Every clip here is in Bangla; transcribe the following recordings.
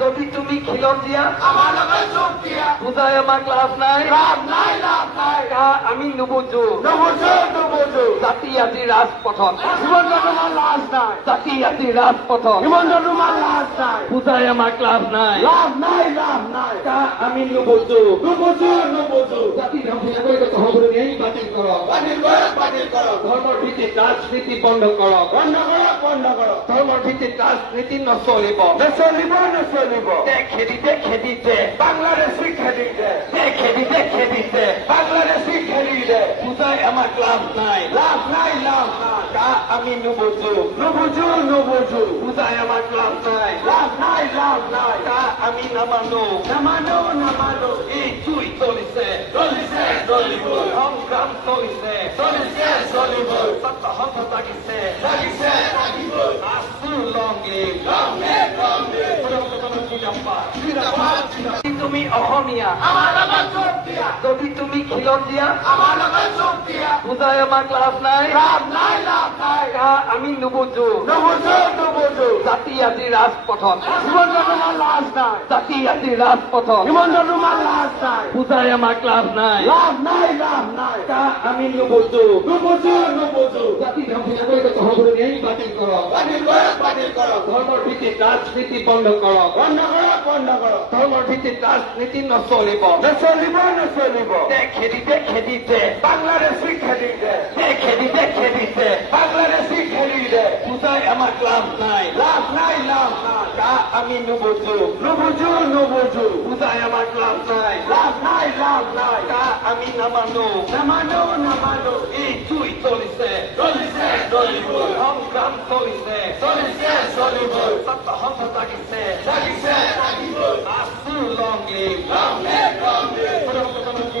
যদি তুমি খিলন দিয়া আমার বুজাই আমাক লাভ নাই। আমি নুবুজো জাতি আজি রাজপথন জাতি আজি রাজপথন হিমন্ত তোমাৰ লাজ নাই। লাভ নাই। লাভ নাই আমি নুবুজো। নুবুজো নুবুজো। জাতি ধ্বংসকৈ তহবিল ন্যায় বাতিল কৰক বাতিল কৰক বাতিল কৰক ধৰ্মৰ ভিত্তিত ৰাজনীতি বন্ধ কৰক বন্ধ কৰক বন্ধ কৰক ধৰ্মৰ ভিত্তিত ৰাজনীতি নচলিব নচলিব নচলিব দেখে দিতে খেদিতে বাংলাদেশী খেলিছে দেখে দিতে খেদিতে বাংলাদেশী খেলিছে বুজাই আমাক লাভ নাই নাই নাই। আমি নুবুজো নুবুজো নুবুজো বুজাই আমাক লাভ নাই। লাভ নাই লাভ নাই। কা আমি নামানো। নামানো নামানো। এই জুই চলিছে চলিছে চলিব। সংগ্ৰাম চলিছে চলিছে চলিব। সত্য লাগিছে লাগিছে লাগিব আছো লংগে লংগে লংগে তুমি অসমীয়া যদি তুমি খিলন দিয়া। আমাৰ লগত যোগ দিয়া। বুজাই আমাক লাভ নাই। লাভ নাই লাভ নাই। আমি নুবুজো। নুবুজো নুবুজো। জাতি আজি ৰাজপথত হিমন্ত তোমাৰ লাজ নাই। জাতি আজি ৰাজপথত হিমন্ত তোমাৰ লাজ নাই। বুজাই আমাক লাভ নাই। লাভ নাই লাভ নাই। আমি নুবুজো। নুবুজো নুবুজো। জাতি ধ্বংসকৈ তহবিল ন্যায় বাতিল কৰক বাতিল কৰক বাতিল কৰক ধৰ্মৰ ভিত্তিত ৰাজনীতি বন্ধ কৰক বন্ধ কৰক বন্ধ কৰক ধৰ্মৰ ভিত্তিত ৰাজনীতি নচলিব নচলিব নচলিব দেখে দিতে খেদিতে বাংলাদেশী খেলিছে দেখে দিতে খেদিতে বাংলাদেশী খেলিছে বুজাই আমাক লাভ নাই? লাভ নাই, লাভ কা আমি নুবুজো। নুবুজো নুবুজো। বুজাই আমাক লাভ নাই? লাভ নাই লাভ নাই। কা আমি নামানো। নামানো নামানো। এই জুই চলিছে চলিছে চলিব সংগ্ৰাম চলিছে চলিছে, চলিব সত্য লাগিছে লাগিছে লাগিব আছো লংগে লংগে লংগে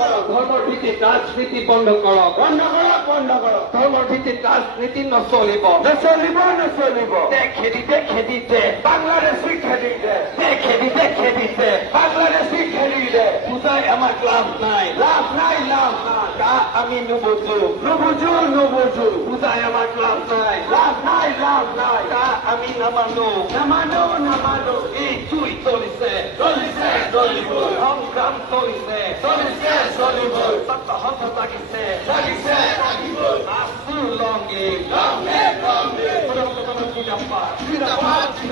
ধৰ্মৰ ভিত্তিত ৰাজনীতি বন্ধ কৰক বন্ধ কৰক বন্ধ কৰক ধৰ্মৰ ভিত্তিত নচলিব নচলিব নচলিব দেখে দিতে খেদিতে বাংলাদেশী খেলিছে দেখে দিতে খেদিতে বাংলাদেশী খেলিছে বুজাই আমাক লাভ নাই। লাভ নাই আমি নুবুজো। নুবুজো নুবুজো। বুজাই আমাক লাভ নাই। লাভ নাই লাভ নাই। কা আমি নামানো। নামানো নামানো। এই জুই চলিছে চলিছে চলিব সংগ্ৰাম চলিছে চলিছে চলিব সত্য লাগিছে লাগিছে লাগিব আছো লংগে লংগে লংগে